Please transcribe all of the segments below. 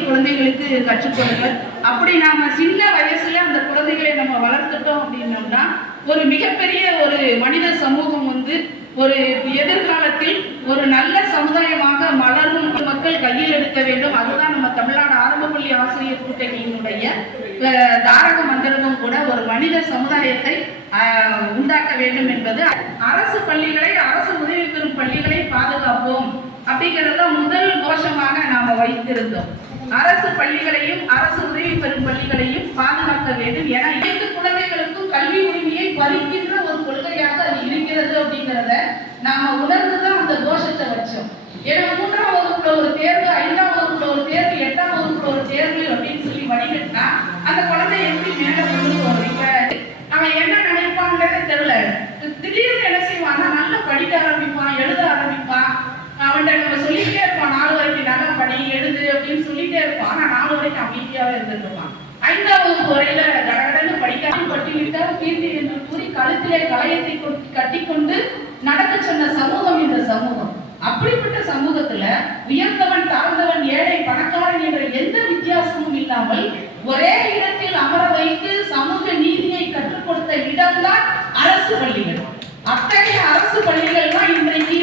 குழந்தைகளுக்கு கற்றுக் அப்படி நாம சின்ன வயசுல அந்த குழந்தைகளை நம்ம வளர்த்துட்டோம் அப்படின்னோம்னா ஒரு மிகப்பெரிய ஒரு மனித சமூகம் வந்து ஒரு எதிர்காலத்தில் ஒரு நல்ல சமுதாயமாக மலரும் மக்கள் கையில் எடுக்க வேண்டும். அதுதான் நம்ம தமிழ்நாடு ஆரம்ப பள்ளி ஆசிரியர் கூட்டணியினுடைய தாரக மந்திரமும் கூட ஒரு மனித சமுதாயத்தை அஹ், உண்டாக்க வேண்டும் என்பது. அரசு பள்ளிகளை அரசு உதவி பெறும் பள்ளிகளை பாதுகாப்போம். அப்படிங்கிறத முதல் கோஷமாக நாம வைத்திருந்தோம். அரசு பள்ளிகளையும் அரசு உதவி பெறும் பள்ளிகளையும் பாதுகாக்க வேண்டும். ஏன்னா இரண்டு குழந்தைகளுக்கும் கல்வி உரிமையை பறிக்கின்ற ஒரு கொள்கையாக அது இருக்கிறது அப்படிங்கிறத நாம உணர்ந்துதான் அந்த கோஷத்தை வச்சோம். ஏன்னா மூன்றாம் வகுப்புல ஒரு தேர்வு ஐந்தாம் வகுப்புல ஒரு தேர்வு எட்டாம் வகுப்புல ஒரு தேர்வு அப்படின்னு சொல்லி வடிகட்டினா அந்த குழந்தை எப்படி மேல கொண்டு போறீங்க? அவன் என்ன நினைப்பாங்கிறதே தெரியல. திடீர்னு என்ன செய்வான் நல்லா படிக்க ஆரம்பிப்பான் எழுத ஆரம்பிப்பான். அவன்கிட்ட நம்ம சொல்லிட்டே இருப்போம் நாலு வரைக்கும் நல்லா படி எழுது அப்படின்னு சொல்லிட்டே இருப்போம். ஆனா நாலு வரைக்கும் அமைதியாவே இருந்துருப்பான் ஐந்தாவது முறையில வரையில கடகடன்னு படிக்காமல் பட்டிவிட்டால் கீர்த்தி என்று கூறி கழுத்திலே களையத்தை கட்டிக்கொண்டு நடக்க சொன்ன சமூகம் இந்த சமூகம். அப்படிப்பட்ட சமூகத்துல உயர்ந்தவன் தாழ்ந்தவன் ஏழை பணக்காரன் என்ற எந்த வித்தியாசமும் இல்லாமல் ஒரே இடத்தில் அமர வைத்து சமூக நீதியை கற்றுக் கொடுத்த இடம்தான் அரசு பள்ளிகள். அத்தகைய அரசு பள்ளிகள் தான் இன்றைக்கு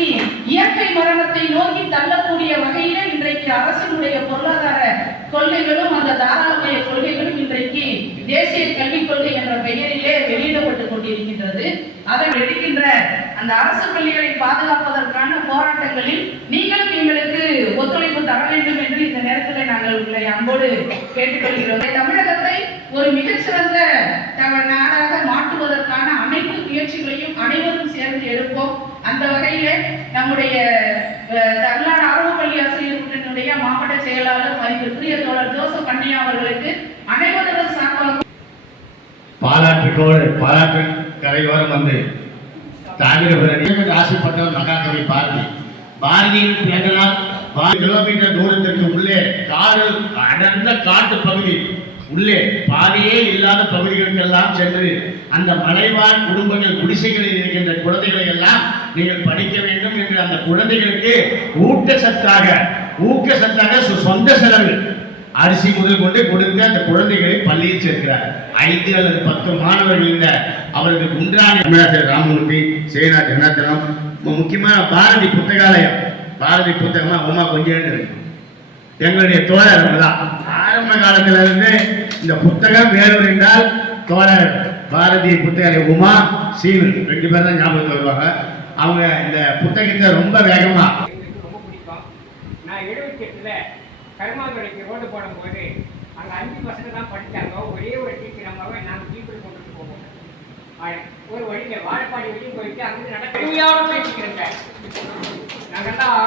தள்ளக்கூடிய வகையில இன்றைக்கு அரசினுடைய பொருளாதார கொள்கைகளும் அந்த தாராளமய கொள்கைகளும் இன்றைக்கு தேசிய கல்விக் கொள்கை என்ற பெயரிலே வெளியிடப்பட்டுக் கொண்டிருக்கின்றது. அதை எடுக்கின்ற அந்த அரசு பள்ளிகளை பாதுகாப்பதற்கான போராட்டங்களில் நீங்களும் எங்களுக்கு ஒத்துழைப்பு தர வேண்டும் என்று இந்த நேரத்தில் நாங்கள் உங்களை அன்போடு கேட்டுக்கொள்கிறோம். தமிழகத்தை ஒரு மிகச்சிறந்த த- நாடாக மாற்றுவதற்கான அனைத்து முயற்சிகளையும் அனைவரும் சேர்ந்து எடுப்போம். அந்த வகையில நம்முடைய தமிழ்நாடு ஆரம்பப்பள்ளி ஆசிரியர் கூட்டத்தினுடைய மாவட்ட செயலாளர் மதிப்பிற்குரிய தோழர் ஜோசப் கண்ணியா அவர்களுக்கு அனைவரது சார்பாக பாலாற்றுக்கோடு பாலாற்று கரையோரம் வந்து தாமிரபரணி ஆசைப்பட்டவர் மகாகவி பாரதி. பாரதியின் பிறந்தநாள் கிலோமீட்டர் தூரத்திற்கு உள்ளே காடு அடர்ந்த காட்டு பகுதி உள்ளே பாதையே இல்லாத பகுதிகளுக்கெல்லாம் சென்று அந்த மலைவாழ் குடும்பங்கள் குடிசைகளில் இருக்கின்ற குழந்தைகளை எல்லாம் நீங்கள் படிக்க வேண்டும் என்று அந்த குழந்தைகளுக்கு ஊட்டச்சத்தாக ஊக்கச்சத்தாக சொந்த செலவு அரிசி முதல் கொண்டு கொடுத்து அந்த குழந்தைகளை பள்ளியில் சேர்க்கிறார். ஐந்து அல்லது பத்து மாணவர்கள் இந்த அவருக்கு குன்றாணி தமிழாசிரியர் ராமமூர்த்தி சேனா ஜனார்தனம் முக்கியமான பாரதி புத்தகாலயம். பாரதி புத்தகமா உமா கொஞ்சம் இருக்கு எங்களுடைய தோழர்கள் தான் ஆரம்ப காலத்துல இருந்து இந்த புத்தகம் வேலூர் என்றால் தோழர் பாரதி புத்தகரை உமா சீவன் ரெண்டு பேர் தான் ஞாபகத்தில் வருவாங்க. அவங்க இந்த புத்தகத்தை ரொம்ப வேகமாக எனக்கு ரொம்ப பிடிக்கும் நான் எழுபத்தி எட்டில் கருமாந்துறைக்கு ரோடு போடும்போது அங்கே அஞ்சு பசங்க தான் படித்தாங்க ஒரே ஒரு டீச்சர் அம்மாவை நாங்கள் ஜீப்பில் கொண்டுட்டு போவோம். ஒரு வழியில் வாழப்பாடி வழியும் போயிட்டு அங்கே நடக்க கடுமையான பேசிக்கிறேங்க நாங்கள்லாம்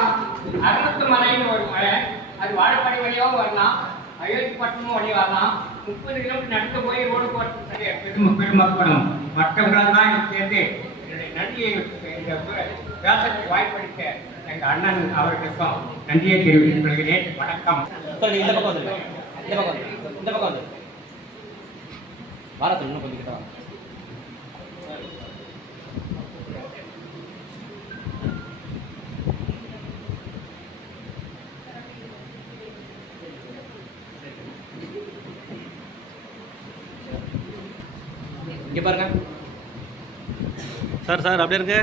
அறுநத்து மலைன்னு ஒரு மலை. அது வாழப்பாடி வழியாகவும் வரலாம். அயோத்தி பட்டணமும் வழி வரலாம். முப்பது கிலோமீட்டர் நடந்து போய் ரோடு போகிறது சரியா? பெரும் பெருமக்களும் மற்றவர்களெல்லாம் சேர்ந்து என்னுடைய நன்றியை இந்த பேசத்துக்கு வாய்ப்பளித்த எங்கள் அண்ணன் அவர்களுக்கும் நன்றியை தெரிவித்துக் கொள்கிறேன். வணக்கம். இந்த பக்கம் இந்த பக்கம் வந்து இந்த பக்கம் வந்து வாரத்தில் இன்னும் கொஞ்சம் கிட்ட இங்க பாருங்க சார் சார் அப்படியே இருக்கு